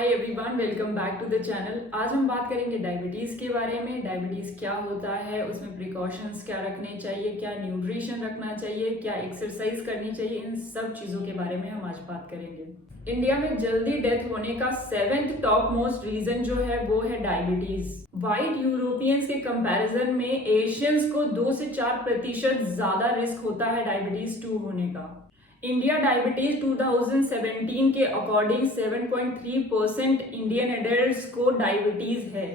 Hi everyone, welcome back to the channel. आज हम बात करेंगे डायबिटीज़ के बारे में। डायबिटीज़ क्या होता है, उसमें प्रिकॉशंस क्या रखने चाहिए, क्या न्यूट्रिशन रखना चाहिए, क्या एक्सरसाइज करनी चाहिए, इन सब चीज़ों के बारे में हम आज बात करेंगे। इंडिया में जल्दी डेथ होने का 7th टॉप मोस्ट रीजन जो है वो है डायबिटीज। वाइट यूरोपियंस के कंपैरिजन में एशियंस को 2 से 4% ज्यादा रिस्क होता है डायबिटीज 2 होने का। इंडिया डायबिटीज 2017 के अकॉर्डिंग 7.3% इंडियन एडल्ट्स को डायबिटीज है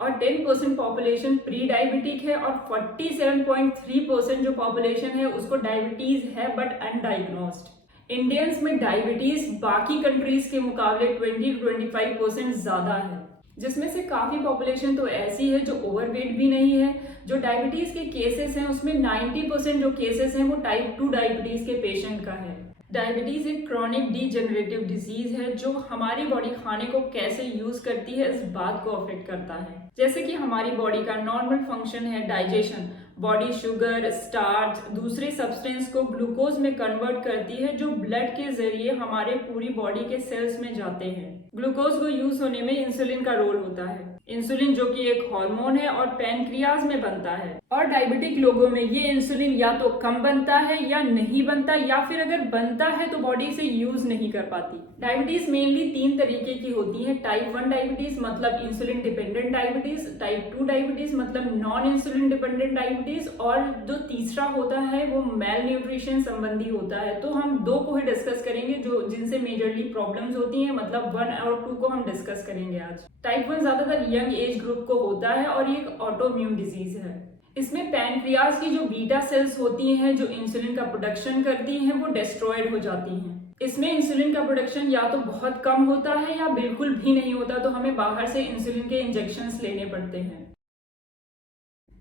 और 10% पॉपुलेशन प्री डायबिटिक है और 47.3% जो पॉपुलेशन है उसको डायबिटीज है बट अनडायग्नोस्ड। इंडियंस में डायबिटीज बाकी कंट्रीज के मुकाबले 20-25% ज्यादा है, जिसमें से काफी पॉपुलेशन तो ऐसी है जो ओवरवेट भी नहीं है। जो डायबिटीज के केसेस हैं उसमें 90% जो केसेस हैं वो टाइप 2 डायबिटीज के पेशेंट का है। डायबिटीज एक क्रॉनिक डीजेनरेटिव डिजीज है जो हमारी बॉडी खाने को कैसे यूज करती है इस बात को अफेक्ट करता है। जैसे कि हमारी बॉडी का नॉर्मल फंक्शन है डाइजेशन। बॉडी शुगर, स्टार्च, दूसरे सब्सटेंस को ग्लूकोज में कन्वर्ट करती है जो ब्लड के जरिए हमारे पूरी बॉडी के सेल्स में जाते हैं। ग्लूकोज को यूज होने में इंसुलिन का रोल होता है। इंसुलिन जो कि एक हार्मोन है और पैनक्रियाज में बनता है और डायबिटिक लोगों में ये इंसुलिन या तो कम बनता है या नहीं बनता, या फिर अगर बनता है तो बॉडी इसे यूज नहीं कर पाती। डायबिटीज मेनली 3 तरीके की होती है। टाइप 1 डायबिटीज मतलब insulin dependent diabetes, type 2 diabetes मतलब नॉन इंसुलिन डिपेंडेंट डायबिटीज, और जो तीसरा होता है वो मेल न्यूट्रिशन संबंधी होता है। तो हम 2 को ही डिस्कस करेंगे जो जिनसे मेजरली प्रॉब्लम्स होती हैं, मतलब 1 और 2 को हम डिस्कस करेंगे आज। टाइप 1 ज्यादातर यंग एज ग्रुप को होता है और ये एक ऑटोइम्यून डिजीज है। इसमें पैनक्रियाज की जो बीटा सेल्स होती हैं जो इंसुलिन का प्रोडक्शन करती हैं वो डिस्ट्रॉयड हो जाती हैं। इसमें इंसुलिन का प्रोडक्शन या तो बहुत कम होता है या बिल्कुल भी नहीं होता, तो हमें बाहर से इंसुलिन के इंजेक्शंस लेने पड़ते हैं।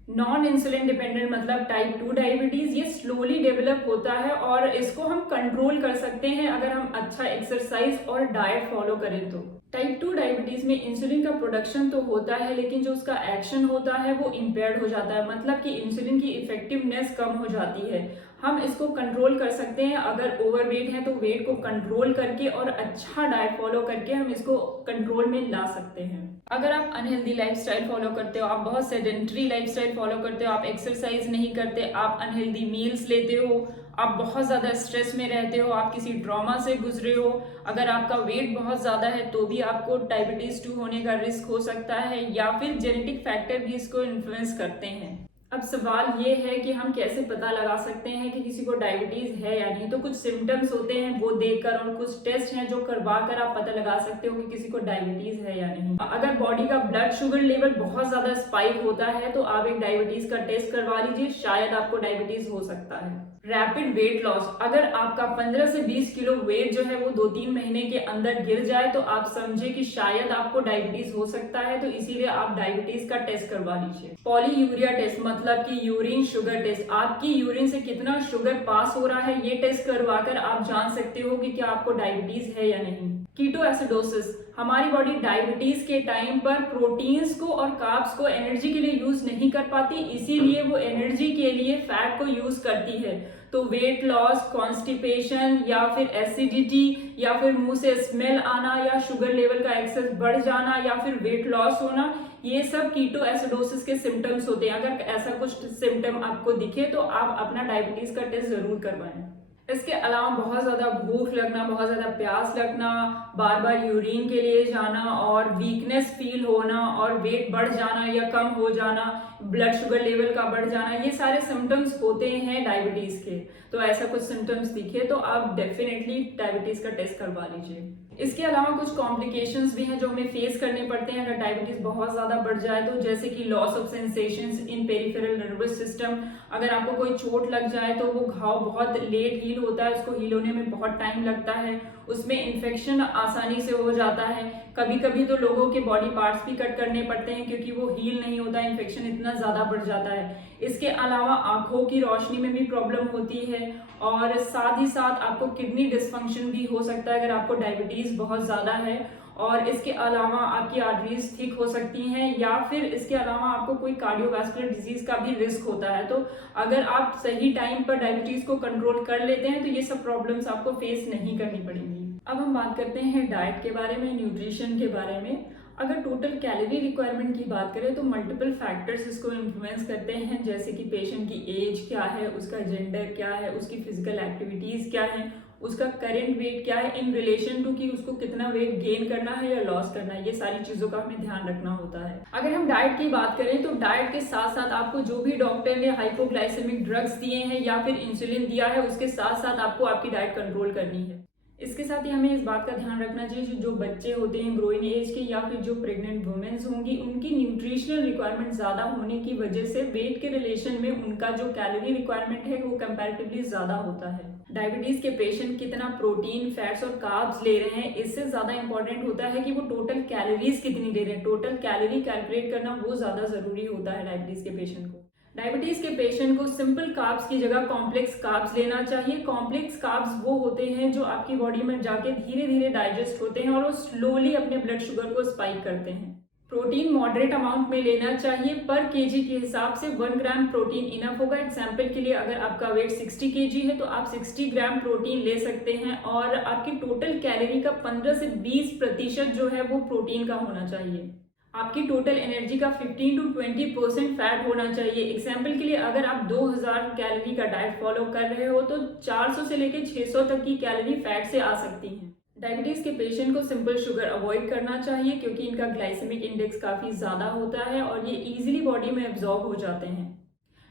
नॉन इंसुलिन डिपेंडेंट मतलब टाइप 2 डायबिटीज, ये स्लोली डेवलप होता है और इसको हम कंट्रोल कर सकते हैं अगर हम अच्छा एक्सरसाइज और डाइट फॉलो करें तो। टाइप 2 डायबिटीज में इंसुलिन का प्रोडक्शन तो होता है लेकिन जो उसका एक्शन होता है वो इम्पेयर्ड हो जाता है, मतलब कि इंसुलिन की इफेक्टिवनेस कम हो जाती है। हम इसको कंट्रोल कर सकते हैं। अगर ओवरवेट है तो वेट को कंट्रोल करके और अच्छा डाइट फॉलो करके हम इसको कंट्रोल में ला सकते हैं। अगर आप अनहेल्दी लाइफस्टाइल फॉलो करते हो, आप बहुत सेडेंटरी लाइफस्टाइल फॉलो करते हो, आप एक्सरसाइज नहीं करते, आप अनहेल्दी मील्स लेते हो, आप बहुत ज़्यादा स्ट्रेस में रहते हो, आप किसी ट्रॉमा से गुजरे हो, अगर आपका वेट बहुत ज़्यादा है तो भी आपको डायबिटीज़ 2 होने का रिस्क हो सकता है, या फिर जेनेटिक फैक्टर भी इसको इन्फ्लुएंस करते हैं। अब सवाल ये है कि हम कैसे पता लगा सकते हैं कि किसी को डायबिटीज है या नहीं। तो कुछ सिम्टम्स होते हैं वो देखकर, और कुछ टेस्ट हैं जो करवा कर आप पता लगा सकते हो कि किसी को डायबिटीज है या नहीं। अगर बॉडी का ब्लड शुगर लेवल बहुत ज्यादा स्पाइक होता है तो आप एक डायबिटीज का टेस्ट करवा लीजिए, शायद आपको डायबिटीज हो सकता है। रैपिड वेट लॉस, अगर आपका 15 से 20 किलो वेट जो है वो 2-3 महीने के अंदर गिर जाए तो आप समझे कि शायद आपको डायबिटीज हो सकता है, तो इसीलिए आप डायबिटीज का टेस्ट करवा लीजिए। पॉलीयूरिया टेस्ट मतलब कि यूरिन शुगर टेस्ट, आपकी यूरिन से कितना शुगर पास हो रहा है ये टेस्ट करवाकर आप जान सकते हो कि क्या आपको डायबिटीज है या नहीं। कीटो एसिडोसिस, हमारी बॉडी डायबिटीज के टाइम पर प्रोटीन्स को और कार्ब्स को एनर्जी के लिए यूज नहीं कर पाती, इसीलिए वो एनर्जी के लिए फैट को यूज करती है। तो वेट लॉस, कॉन्स्टिपेशन या फिर एसिडिटी या फिर मुंह से स्मेल आना या शुगर लेवल का एक्सेस बढ़ जाना या फिर वेट लॉस होना, ये सब कीटो एसिडोसिस के सिम्टम्स होते हैं। अगर ऐसा कुछ सिम्टम आपको दिखे तो आप अपना डायबिटीज का टेस्ट जरूर करवाएं। इसके अलावा बहुत ज़्यादा भूख लगना, बहुत ज़्यादा प्यास लगना, बार बार यूरिन के लिए जाना और वीकनेस फील होना और वेट बढ़ जाना या कम हो जाना, ब्लड शुगर लेवल का बढ़ जाना, ये सारे सिम्टम्स होते हैं डायबिटीज़ के। तो ऐसा कुछ सिम्टम्स दिखे तो आप डेफिनेटली डायबिटीज़ का टेस्ट करवा लीजिए। इसके अलावा कुछ कॉम्प्लिकेशंस भी हैं जो हमें फेस करने पड़ते हैं अगर डायबिटीज बहुत ज़्यादा बढ़ जाए तो, जैसे कि loss of sensations in peripheral nervous system. अगर आपको कोई चोट लग जाए तो वो घाव बहुत लेट हील होता है, उसको हील होने में बहुत टाइम लगता है, उसमें इन्फेक्शन आसानी से हो जाता है। कभी कभी तो लोगों के बॉडी पार्ट्स भी कट करने पड़ते हैं क्योंकि वो हील नहीं होता, इन्फेक्शन इतना ज़्यादा बढ़ जाता है। इसके अलावा आंखों की रोशनी में भी प्रॉब्लम होती है और साथ ही साथ आपको किडनी डिसफंक्शन भी हो सकता है अगर आपको डायबिटीज बहुत ज़्यादा है। और इसके अलावा आपकी आर्टरीज थिक हो सकती हैं, या फिर इसके अलावा आपको कोई कार्डियोवैस्कुलर डिजीज का भी रिस्क होता है। तो अगर आप सही टाइम पर डायबिटीज को कंट्रोल कर लेते हैं तो ये सब प्रॉब्लम्स आपको फेस नहीं करनी पड़ेंगी। अब हम बात करते हैं डाइट के बारे में, न्यूट्रिशन के बारे में। अगर टोटल कैलोरी रिक्वायरमेंट की बात करें तो मल्टीपल फैक्टर्स इसको इन्फ्लुएंस करते हैं, जैसे कि पेशेंट की एज क्या है, उसका जेंडर क्या है, उसकी फिजिकल एक्टिविटीज़ क्या है, उसका करेंट वेट क्या है इन रिलेशन टू कि उसको कितना वेट गेन करना है या लॉस करना है। ये सारी चीज़ों का हमें ध्यान रखना होता है। अगर हम डाइट की बात करें तो डाइट के साथ साथ आपको जो भी डॉक्टर ने हाइपोग्लाइसेमिक ड्रग्स दिए हैं या फिर इंसुलिन दिया है, उसके साथ साथ आपको आपकी डाइट कंट्रोल करनी है। इसके साथ ही हमें इस बात का ध्यान रखना चाहिए जो बच्चे होते हैं ग्रोइंग एज के या फिर जो प्रेग्नेंट वुमेन्स होंगी, उनकी न्यूट्रिशनल रिक्वायरमेंट ज़्यादा होने की वजह से वेट के रिलेशन में उनका जो कैलोरी रिक्वायरमेंट है वो कंपैरेटिवली ज़्यादा होता है। डायबिटीज़ के पेशेंट कितना प्रोटीन, फैट्स और कार्ब्स ले रहे हैं, इससे ज़्यादा इंपॉर्टेंट होता है कि वो टोटल कैलोरीज कितनी ले रहे हैं। टोटल कैलोरी कैलकुलेट करना वो ज़्यादा ज़रूरी होता है डायबिटीज़ के पेशेंट को। डायबिटीज के पेशेंट को सिंपल कार्ब्स की जगह कॉम्प्लेक्स कार्ब्स लेना चाहिए। कॉम्प्लेक्स कार्ब्स वो होते हैं जो आपकी बॉडी में जाके धीरे धीरे डाइजेस्ट होते हैं और वो स्लोली अपने ब्लड शुगर को स्पाइक करते हैं। प्रोटीन मॉडरेट अमाउंट में लेना चाहिए। पर केजी के हिसाब से 1 ग्राम प्रोटीन इनफ होगा। एग्जाम्पल के लिए अगर आपका वेट 60 केजी है तो आप 60 ग्राम प्रोटीन ले सकते हैं और आपकी टोटल कैलोरी का 15 से 20% जो है वो प्रोटीन का होना चाहिए। आपकी टोटल एनर्जी का 15 to 20% फैट होना चाहिए। एग्जाम्पल के लिए अगर आप 2000 कैलोरी का डाइट फॉलो कर रहे हो तो 400 से लेकर 600 तक की कैलोरी फैट से आ सकती हैं। डायबिटीज़ के पेशेंट को सिंपल शुगर अवॉइड करना चाहिए क्योंकि इनका ग्लाइसेमिक इंडेक्स काफ़ी ज़्यादा होता है और ये ईजिली बॉडी में एब्जॉर्ब हो जाते हैं।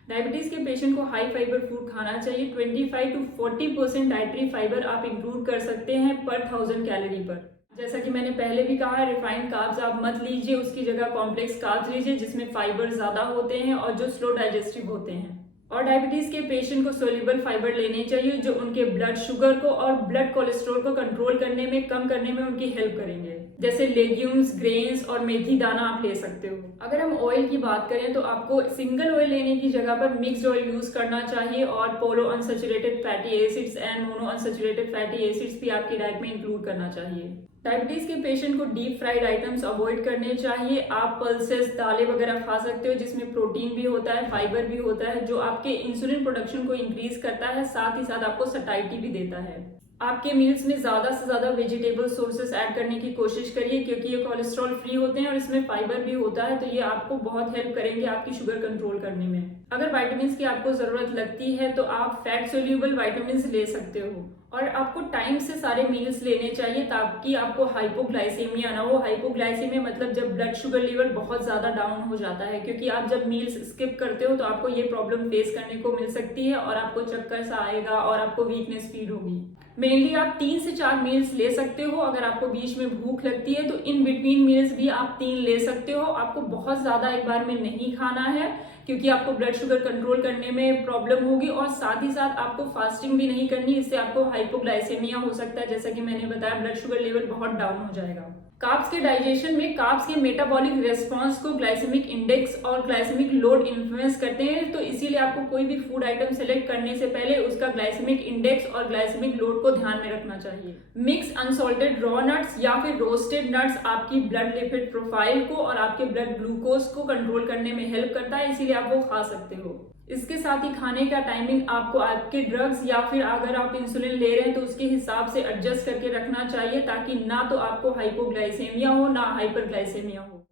डायबिटीज़ के पेशेंट को हाई फाइबर फूड खाना चाहिए। 25 to 40% डाइटरी फाइबर आप इंक्लूड कर सकते हैं पर 1000 कैलोरी पर। जैसा कि मैंने पहले भी कहा है, रिफाइंड कार्ब्स आप मत लीजिए, उसकी जगह कॉम्प्लेक्स कार्ब्स लीजिए जिसमें फाइबर ज़्यादा होते हैं और जो स्लो डाइजेस्टिव होते हैं। और डायबिटीज़ के पेशेंट को सोल्यूबल फाइबर लेने चाहिए जो उनके ब्लड शुगर को और ब्लड कोलेस्ट्रॉल को कंट्रोल करने में, कम करने में उनकी हेल्प करेंगे। जैसे लेग्यूम्स, ग्रेन्स और मेथी दाना आप ले सकते हो। अगर हम ऑयल की बात करें तो आपको सिंगल ऑयल लेने की जगह पर मिक्स्ड ऑयल यूज करना चाहिए और poly unsaturated fatty acids and mono unsaturated fatty acids भी आपकी डाइट में इंक्लूड करना चाहिए। डायबिटीज़ के पेशेंट को डीप फ्राइड आइटम्स अवॉइड करने चाहिए। आप पल्सेस, दालें वगैरह खा सकते हो जिसमें प्रोटीन भी होता है, फाइबर भी होता है जो आपके इंसुलिन प्रोडक्शन को इंक्रीज करता है, साथ ही साथ आपको सटाइटी भी देता है। आपके मील्स में ज़्यादा से ज़्यादा वेजिटेबल सोर्सेस ऐड करने की कोशिश करिए क्योंकि ये कोलेस्ट्रॉल फ्री होते हैं और इसमें फाइबर भी होता है, तो ये आपको बहुत हेल्प करेंगे आपकी शुगर कंट्रोल करने में। अगर विटामिन की आपको ज़रूरत लगती है तो आप फैट सोल्यूबल विटामिन ले सकते हो और आपको टाइम से सारे मील्स लेने चाहिए ताकि आपको हाइपोग्लाइसेमिया ना हो। हाइपोग्लाइसेमिया मतलब जब ब्लड शुगर लेवल बहुत ज़्यादा डाउन हो जाता है, क्योंकि आप जब मील्स स्किप करते हो तो आपको ये प्रॉब्लम फेस करने को मिल सकती है और आपको चक्कर सा आएगा और आपको वीकनेस फील होगी। मेनली आप 3 से 4 मील्स ले सकते हो। अगर आपको बीच में भूख लगती है तो इन बिटवीन मील्स भी आप 3 ले सकते हो। आपको बहुत ज़्यादा एक बार में नहीं खाना है क्योंकि आपको ब्लड शुगर कंट्रोल करने में प्रॉब्लम होगी और साथ ही साथ आपको फास्टिंग भी नहीं करनी, इससे आपको हाइपोग्लाइसेमिया हो सकता है। जैसा कि मैंने बताया, ब्लड शुगर लेवल बहुत डाउन हो जाएगा। कार्ब्स के डाइजेशन में कार्ब्स के मेटाबॉलिक रेस्पॉन्स को ग्लाइसेमिक इंडेक्स और ग्लाइसेमिक लोड इन्फ्लुएंस करते हैं, तो इसीलिए आपको कोई भी फूड आइटम सेलेक्ट करने से पहले उसका ग्लाइसेमिक इंडेक्स और ग्लाइसेमिक लोड को ध्यान में रखना चाहिए। मिक्स अनसॉल्टेड रॉ नट्स या फिर रोस्टेड नट्स आपकी ब्लड लिपिड प्रोफाइल को और आपके ब्लड ग्लूकोज को कंट्रोल करने में हेल्प करता है, इसीलिए आप वो खा सकते हो। इसके साथ ही खाने का टाइमिंग आपको आपके ड्रग्स या फिर अगर आप इंसुलिन ले रहे हैं तो उसके हिसाब से एडजस्ट करके रखना चाहिए ताकि ना तो आपको हाइपोग्लाइसेमिया हो ना हाइपरग्लाइसेमिया हो।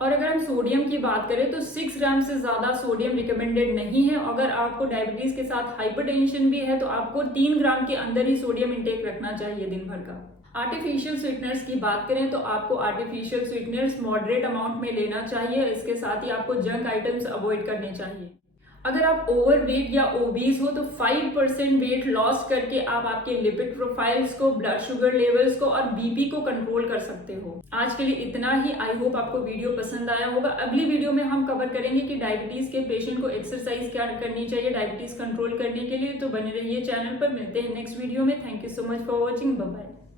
और अगर हम सोडियम की बात करें तो 6 ग्राम से ज़्यादा सोडियम रिकमेंडेड नहीं है। अगर आपको डायबिटीज़ के साथ हाइपरटेंशन भी है तो आपको 3 ग्राम के अंदर ही सोडियम इंटेक रखना चाहिए दिन भर का। आर्टिफिशियल स्वीटनर्स की बात करें तो आपको आर्टिफिशियल स्वीटनर्स मॉडरेट अमाउंट में लेना चाहिए। इसके साथ ही आपको जंक आइटम्स अवॉइड करने चाहिए। अगर आप ओवरवेट या ओबीज हो तो 5% वेट लॉस करके आप आपके लिपिड प्रोफाइल्स को, ब्लड शुगर लेवल्स को और बीपी को कंट्रोल कर सकते हो। आज के लिए इतना ही। आई होप आपको वीडियो पसंद आया होगा। अगली वीडियो में हम कवर करेंगे कि डायबिटीज के पेशेंट को एक्सरसाइज क्या करनी चाहिए डायबिटीज कंट्रोल करने के लिए। तो बने रहिए चैनल पर। मिलते हैं नेक्स्ट वीडियो में। Thank you so much for watching. Bye bye.